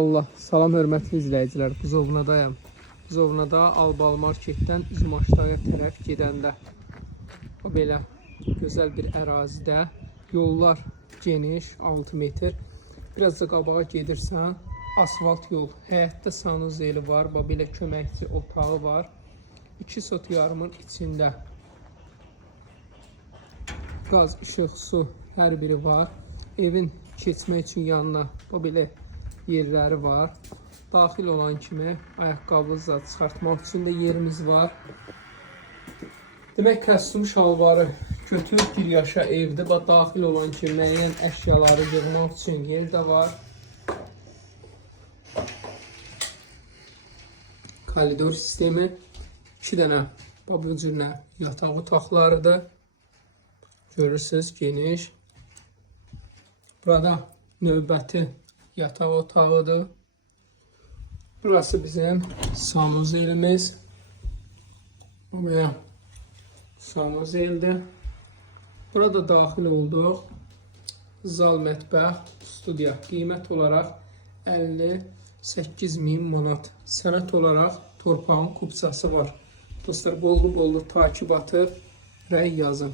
Allah. Salam hörmətli izləyicilər. Buzovnadayam. Buzovnada Albal marketdən üzüm aşağıya tərəf gedəndə o belə gözəl bir ərazidə yollar geniş 6 metr. Biraz da qabağa gedirsən asfalt yol. Həyətdə sanuzeli var, belə köməkçi otağı var. 2 sot yarımın içində qaz, işıq, su hər biri var. Evin keçmək üçün yanına bu belə yerləri var. Daxil olan kimi ayaqqabınızı çıxartmaq üçün də yerimiz var. Demək kostyum şalvarı götür gir yaşa evdə. Bax daxil olan kimi müəyyən əşyaları yığmaq üçün yer də var. Koridor sistemi 2 dənə bu cür nə yataq otaqlarıdır. Görürsüz geniş. Burada növbəti yataq otağıdır. Burası bizim sanuzelimiz. Bu belə sanuzeldir. Burada daxil olduq. Zal mətbəx, studiya qiymət olaraq 58 min manat. Sənət olaraq torpağın kupçası var. Dostlar, bollu bollu takip atıb rəy yazın.